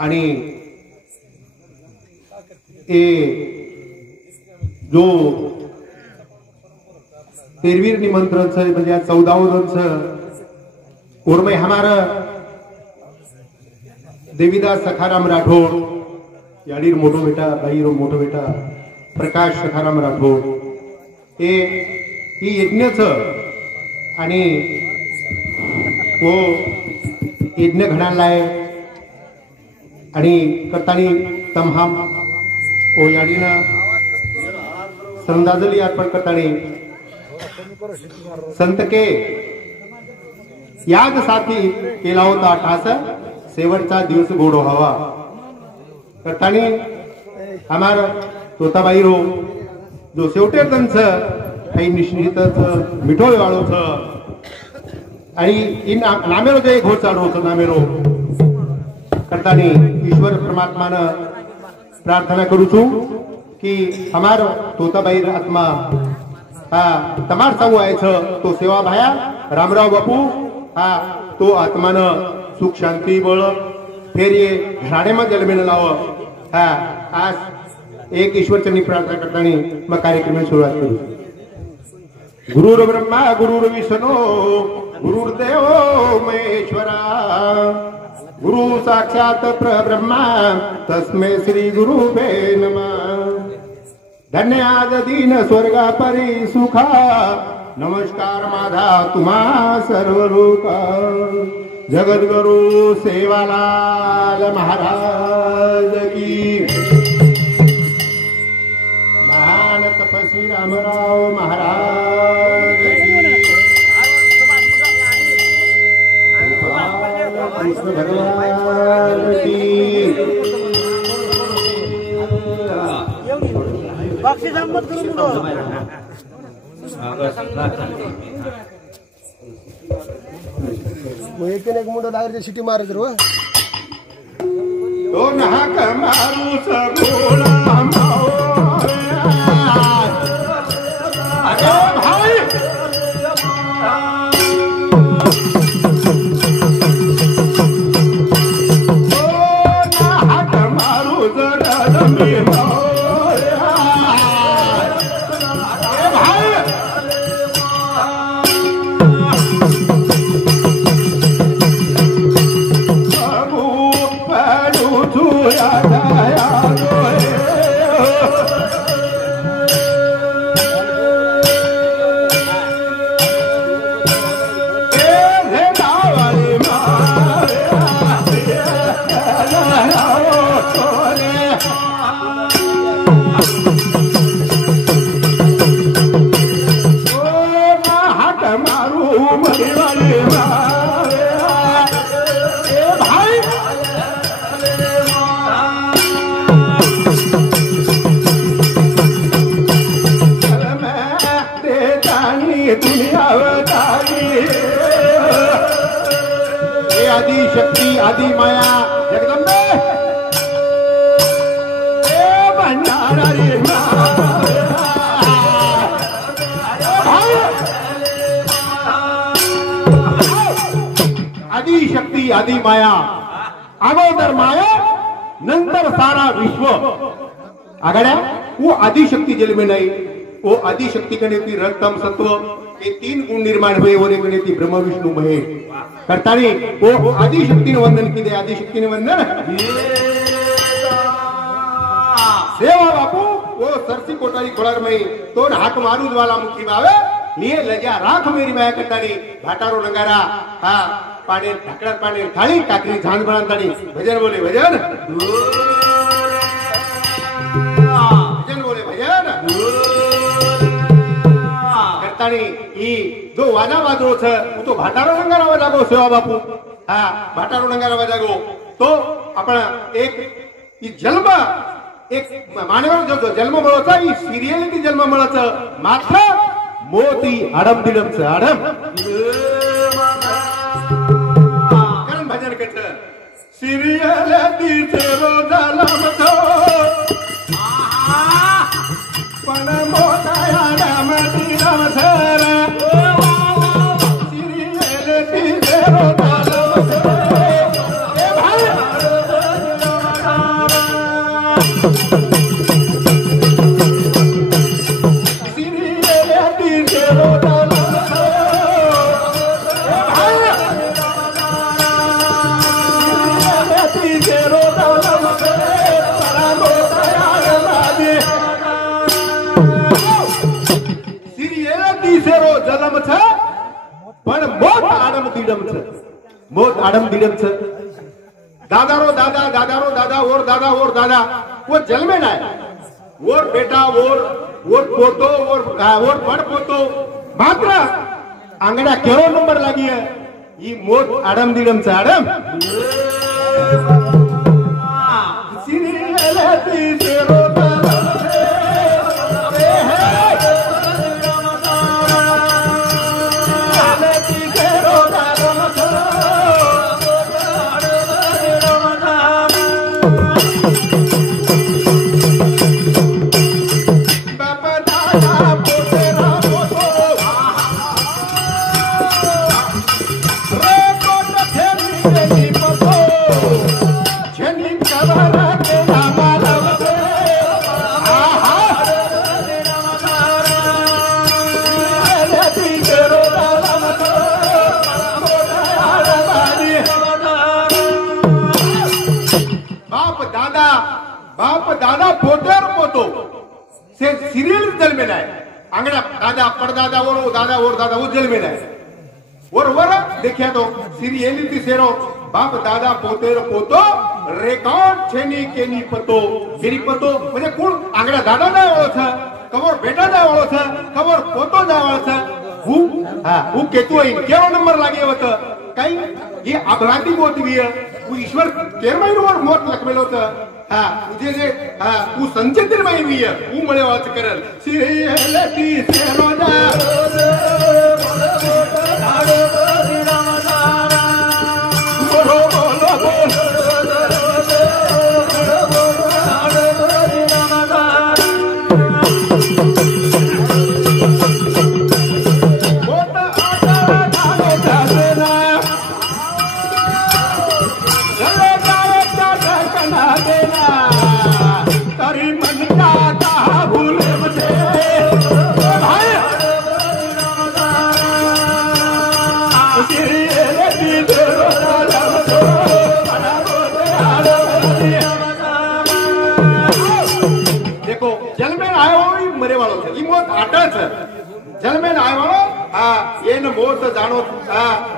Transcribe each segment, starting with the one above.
आणि ए जो तेरवीर निमंत्रण से म्हणजे 14 से और में हमारा देवीदास सखाराम राठौड़ याडीर मोठो बेटा बाईरो मोठो बेटा प्रकाश सखाराम राठौड़ हे ही यज्ञच आणि वो यज्ञ घडालाय आणि करतानी तमाम ओ याडीना श्रद्धांजली अर्पण करतानी संत के याद साथी केला होता ठास शेवटचा दिवस गोडो हवा करतानी हमार तोताबाई रो जो शेवटे त्यांच काही निश्चितच मिठोळ वाळो छ आणि इन नामेरो जे घोड चालू छ नामेरो करतानी ईश्वर परमात्मा ने प्रार्थना करू छु कि हमार तोताबाई आत्मा हा तमार साऊ आहे छ तो सेवा भाया रामराव बापू हा तो आत्मा ने सुख शांती बळ फिर ये घराणे में जन्मेल लाव हा आज एक ईश्वर चरणी प्रार्थना करतानी मग कार्यक्रम सुरुवात करू। गुरुर ब्रह्मा गुरुर विष्णु गुरुर्देव महेश्वरा गुरु साक्षात परब्रह्मा तस्मै श्री गुरुवे नमः। धन्य आज दीन स्वर्गा परी सुखा नमस्कार माझा तुम्हा सर्व लोका। जगद्गुरु सेवालाल महाराज की महान तपस्वी रामराव महाराज की कृष्ण भगवान की बक्षीस मत करू मग एक मुंडो डायरेक्ट सिटी मारत रो तो नाक मारू सबोला अरे भाई ओ नाक मारू जडमी आदि शक्ति आदि माया जगदम्बे भंडारा रे आदि शक्ति आदि माया अगोदर माया नंतर सारा विश्व आगड्या वो आदि शक्ति जल में नहीं वो आदि शक्ति कने ती रक्तम सत्व ये 3 गुण निर्माण हुए और कने ती ब्रह्म विष्णु महेश करतानी वो आदि शक्ति ने वंदन की दे आदि शक्ति ने वंदन सेवा बापू वो सरसी कोटारी खोलर में तो हाक मारूज वाला मुखी बावे लिए लजा राख मेरी माया करतानी घाटारो नगारा हा पाने ढकड़ा पाने थाली काकरी झांझ बनातानी भजन बोले भजन भजन बोले भजन करतानी ई जो वाजा वाजो छ वो तो भाटारो नगारा वाजागो सेवा बापू हा भाटारो नगारा वाजागो तो अपना एक ई जन्म एक मानव जो जन्म मळोचा ई सिरियलिटी जन्म मळाचा मात्र मोती आडम दिडम छ आडम करण भजन कट सिरियलिटी चेरो झाला मथो पण मोठा आडम दिडम थर सिरियलिटी चेरो झाला मथो बहुत आडम दिडम छ दादा रो दादा और दादा वो जन्मे ना और बेटा और पोतो और बड़ पोतो मात्र अंगड़ा केरो नंबर लगी है ये मोट आडम दिडम छ आडम बाप दादा पोतेर पोतो से सीरियल जल में लाए अंगड़ा दादा परदादा और दादा वो जल में लाए और देखिए तो सीरियलिटी सेरो बाप दादा पोतेर पोतो रेकॉर्ड छेनी केनी पतो गिरी पतो म्हणजे कोण अंगड़ा दादा ना वाळो छ कवर बेटा ना वाळो छ कवर पोतो ना वाळो छ हु केतु आहे केवढा नंबर लागे होत काही ये अपराधी होती भी वो ईश्वर केरमाई रोड मोत लखमेलो छ तुझे जे तू संचित माहिती आहे तू मळे वाच करल सिरियलिटी सेरोदा जलमेन आय वाळो येन मोत जानो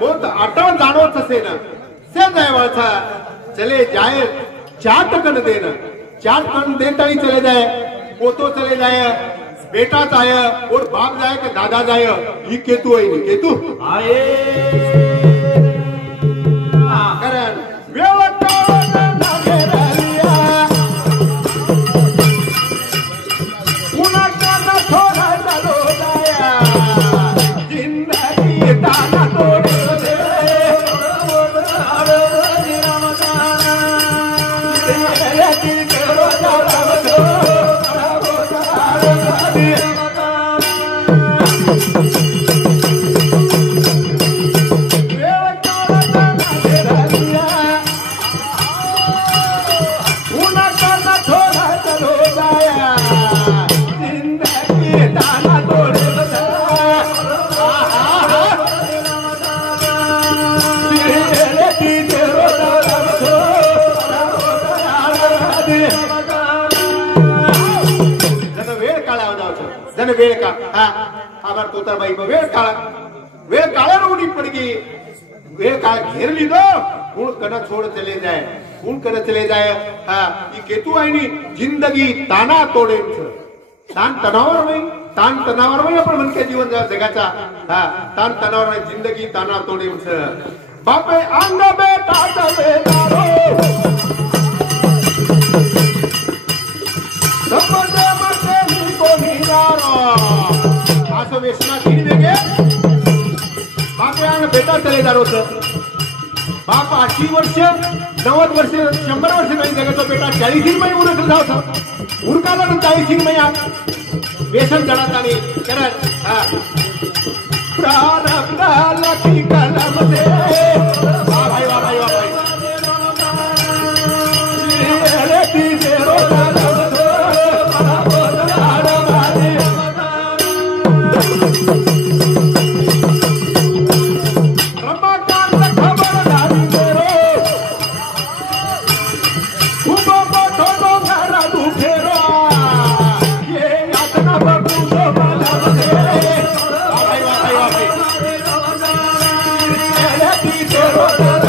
मोत अटण जानो से न से जाय वाळा चले जाए चाट कन देना चाट कन देता ही चले जाए पोतो चले जाए बेटा जाए और बाप जाए के दादा जाए ये केतु है नहीं केतु आए करण वेळ का आभार तोताबाई वेळ काळा रोडी पड़गी वेळ काळ घेर लीधो कूण कन छोड़ चले जाए कूण कन चले जाए ये केतु आई नी जिंदगी ताना तोड़े तान तनावर में आपण मन के जीवन जगाचा तान तनावर में जिंदगी ताना तोड़े बापे अंग बेटा चले दारो असं वेसना किती वेगे बाप बेटा चले दारो बाप 80 वर्ष 90 वर्ष 100 वर्ष नाही जगाचा बेटा 40 महिने उरकला जावता उरकाला 40 महिने व्यसन जडात आणि करत प्रारब्ध लकी कलम दे वा भाई रे ती जेरो Thank you.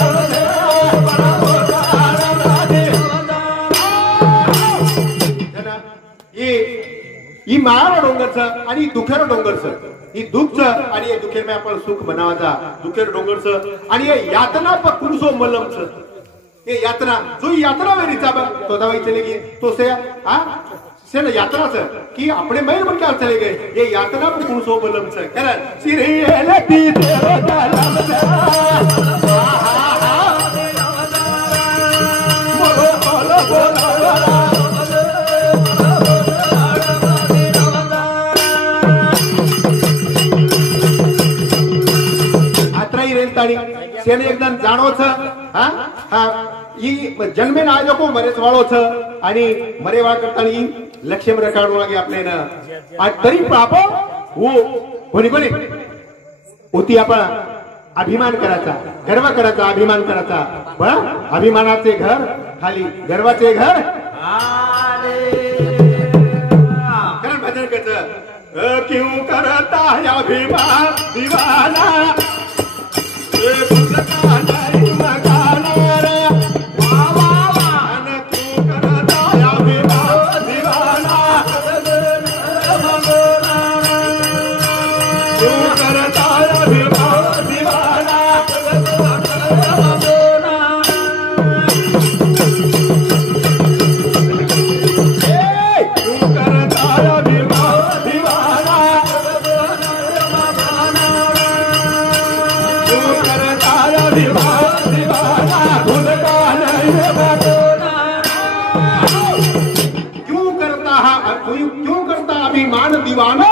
मायावर डोंगरचं आणि दुखेर डोंगरचं ही दुःखचं आणि हे दुखेर में आपण सुख बनावाचा दुखेर डोंगरचं आणि हे यातना पकुरसो मलमचं ये यात्रा जो यात्रा वेरीचा तो दवाई चलेगी तो से से ना यात्रा से कि अपने महल में क्या चले गए ये यात्रा पकुरसो मलम से कारण सिरे लती तेरा गलम से बोलो बोलो बोलो सेने एकदम जाणो छ जन्मे ना आजो को मरेच वाळो छ आणि मरेवा करतानी लक्ष्य में रखाडू लागे आपले ना आज तरी पाप वो कोणी कोणी होती आपण अभिमान करायचा गर्व करायचा अभिमान करायचा पण अभिमानाचे घर खाली गर्वाचे घर कारण भजन करत क्यों करता है अभिमान दीवाना क्यों करता अभिमान दीवाना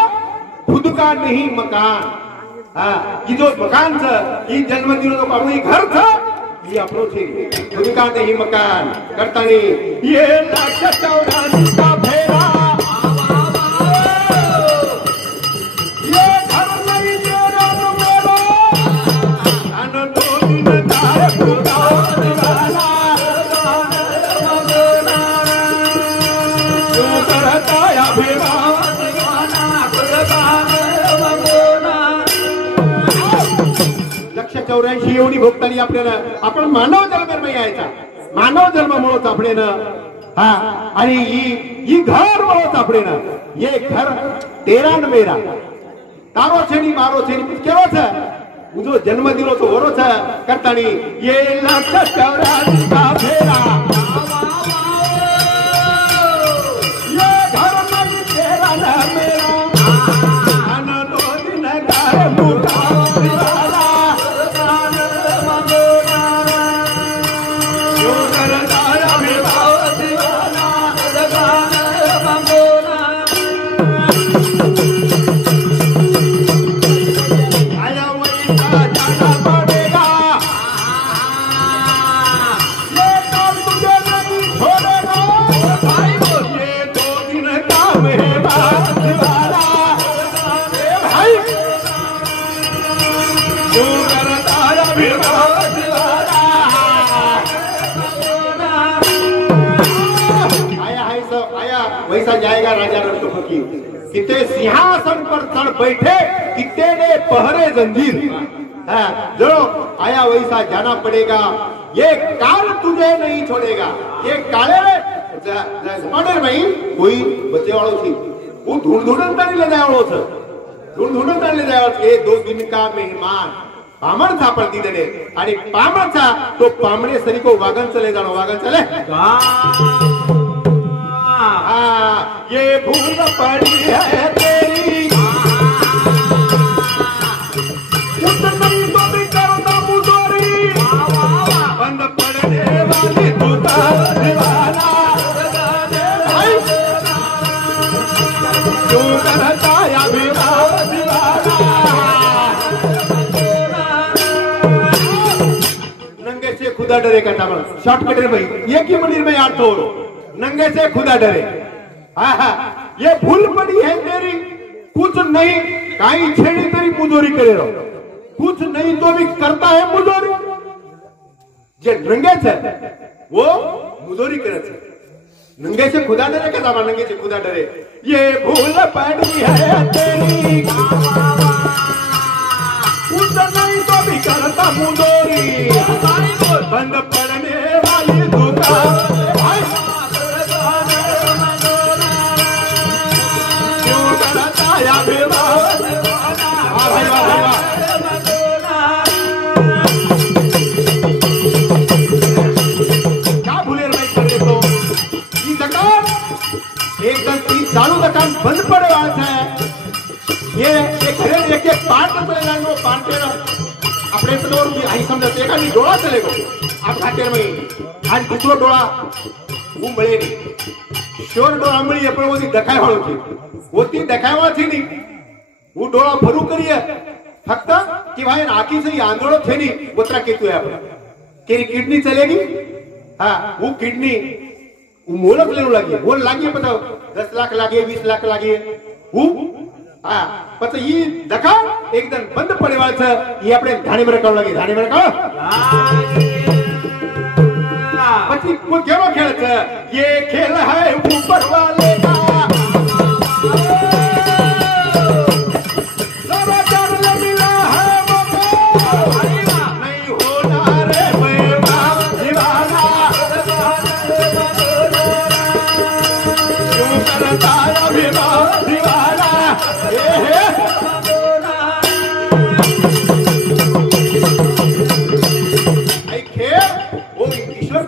खुद का नहीं मकान ये जो मकान था ये जन्म दिन तो ये घर था ये अप्रोच खुद का नहीं मकान करता नहीं ये 184 का फेरा ये घर नहीं तेरा तो मेरा आनंद दिन का खुदा दीवाना लक्ष 84 एवढी भोगतानी आपल्याला आपण मानव जन्म यायचा मानव जन्म म्हणून आपल्याला आणि ही घर म्हणून आपल्याला ये घर तेरा न मेरा तारो छेनी मारो छेनी केવો છે जो जन्म दिलो तो ओरो છે करतानी ये 184 का फेरा वैसा जाएगा राजा रक्तफकीर किते सिंहासन पर चढ़ बैठे किते ने पहरे जंजीर जो आया वैसा जाना पड़ेगा ये काल तुझे नहीं छोड़ेगा ये काले जमाने में कोई बचे वालों थी वो ढूंढ ले जाए वालों से ढूंढ ले जाए ये 2 दिन का मेहमान पामण था पर दीदे आणि पामण था तो पामणे सरी को वागन चले जानो वागन चले ये भूल पड़ी है तेरी नहीं तो भी करता मुजोरी बंद पड़ने वाली दूता दीवाना क्यों करता या दीवाना नंगे से खुदा डरे का नाम शॉर्टकट है भाई एक ही मंदिर में याद तो नंगे से खुदा डरे ये भूल पड़ी है तेरी कुछ नहीं काई छेड़ी तेरी मुजोरी करे रहो कुछ नहीं तो भी करता है मुजोरी जे नंगे से वो मुजोरी करे छे नंगे से खुदा डरे का दामा नंगे से खुदा डरे ये भूल पड़ी है तेरी कुछ नहीं तो भी करता मुजोरी बंद पड़ने वाली दुकान क्यों चालू का काम बंद पड़े वाला है ये घरे एक पार्ट चलेगा नो पार्ट अपने तो और आई समझते हैं कि डोळा चलेगा आप खाते में आज दूसरा डोळा वो मिले नहीं शोर डोळा मिली पण वो देखाय वाळो थी वो ती देखाय वाळो थी नहीं वो डोळा भरू करिए फक्त कि भाई आखी से आंदोलन थे नहीं उतरा केतु है अपन केरी किडनी चलेगी हाँ वो किडनी वो मोलक लेने लगी वो लगी पता 10 लाख लगे 20 लाख लगे वो हाँ पता ये देखा एकदम बंद पड़े वाले थे ये अपने धाने में रखा लगे धाने में रखा पति को क्या खेल थे ये खेल है ऊपर वाले का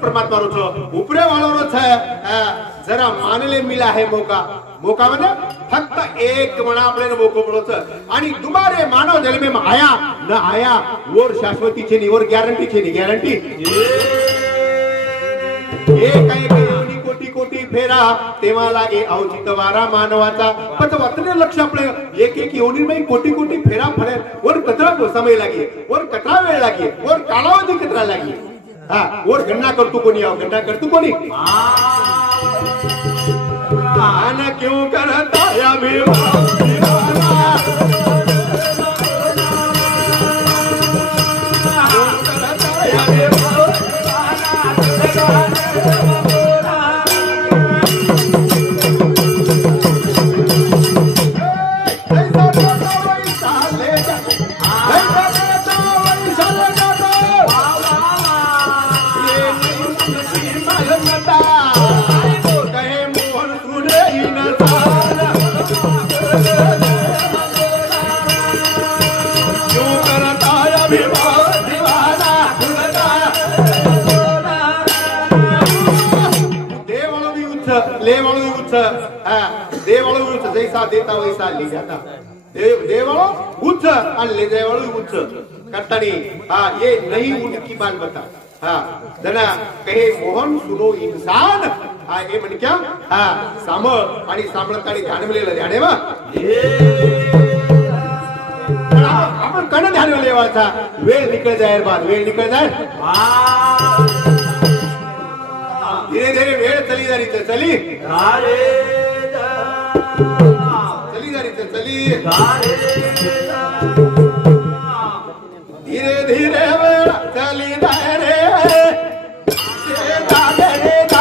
परमात्मा रो उपरे वालों रो जरा मानले मिला है मौका मौका म्हणजे फक्त एक म्हणा आपल्याला मोको मिळतो आणि दुबारे मानव जन्मे में आया न आया वर शाश्वती छे नी वर गॅरंटी छे नी गॅरंटी एक एक कोटी कोटी फेरा तेव्हा लागे अवचित वारा मानवाचा पण वतने लक्ष आपले एक एक योनी में कोटी कोटी फेरा फळे वर कतरा समय लागे वर कतरा वेळ लागे वर कालावधी कतरा लागे हाँ और गन्ना कर तू कोनी आओ गन्ना कर तू कोनी आना क्यों करता या जैसा देता वैसा ले जाता देवालो उच्च और ले जावालो उच्च करता नहीं हाँ ये नहीं उनकी बात बता हाँ जना कहे मोहन सुनो इंसान हाँ ये मन क्या हाँ सामळ आणि सामळतानी ध्यान में ले ध्यान वा अपन कण ध्यान में लेवा था वेळ निकल जाए बाद वेळ निकल जाए धीरे धीरे वेळ चली जा रही चली चली धीरे धीरे चली जाए रे धीरे धीरे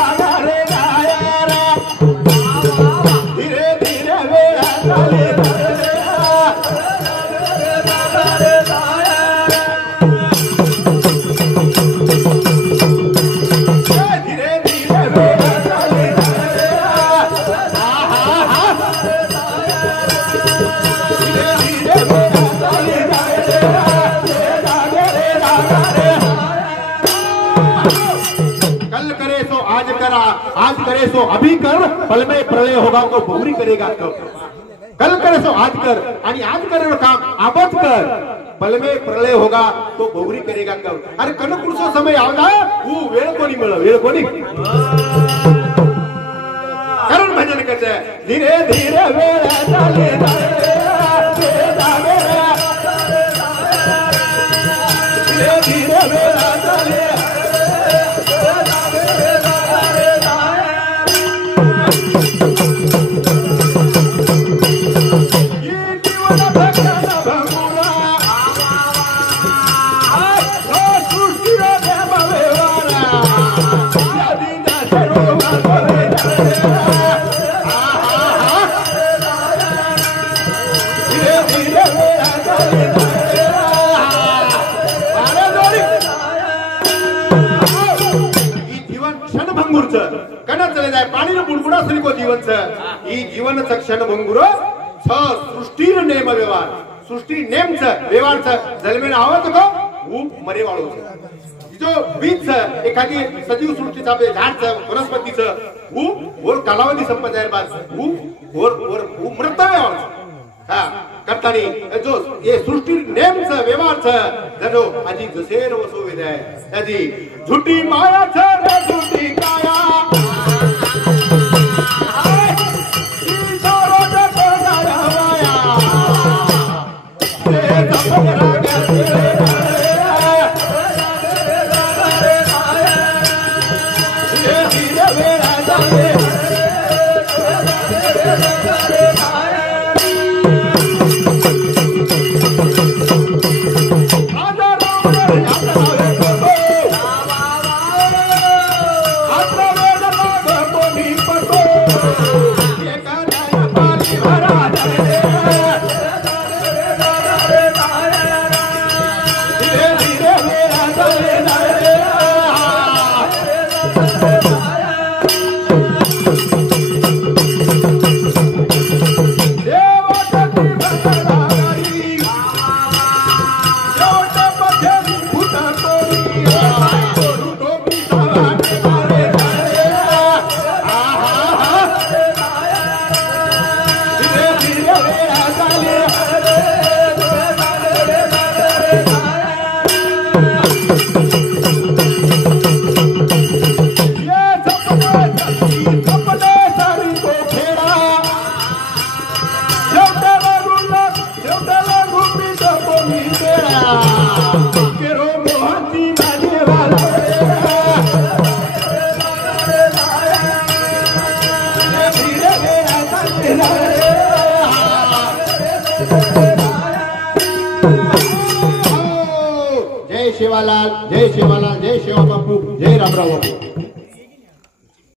आज करे सो अभी कर पल में प्रलय होगा तो बहुरी करेगा कब कल करे सो आज कर आणि आज करे काम आबच कर पल में प्रलय होगा तो बहुरी करेगा कब अरे कनकुरसो समय आवदा वो वेळ कोणी मिळ वेळ कोणी कारण भजन करते धीरे धीरे वेळ चाले धीरे धीरे वेळ चाले जीवन क्षण भंगुर सृष्टीर नेम व्यवहार सृष्टी नेम व्यवहार जन्मेन आवत को वो मरे वाळो जो बीज एखादी सजीव सृष्टीचा झाड वनस्पतीचं और कालावधी संपत जाहीर बात और मृतव्य हा करतानी जो ये सृष्टि नेम छ व्यवहार छ जनो आजी जसेर वसो विदाय आजी झूठी माया छ रे झूठी काया जय शिवालाल जय शिवालाल जय शिवा बापू जय रामराव बापू।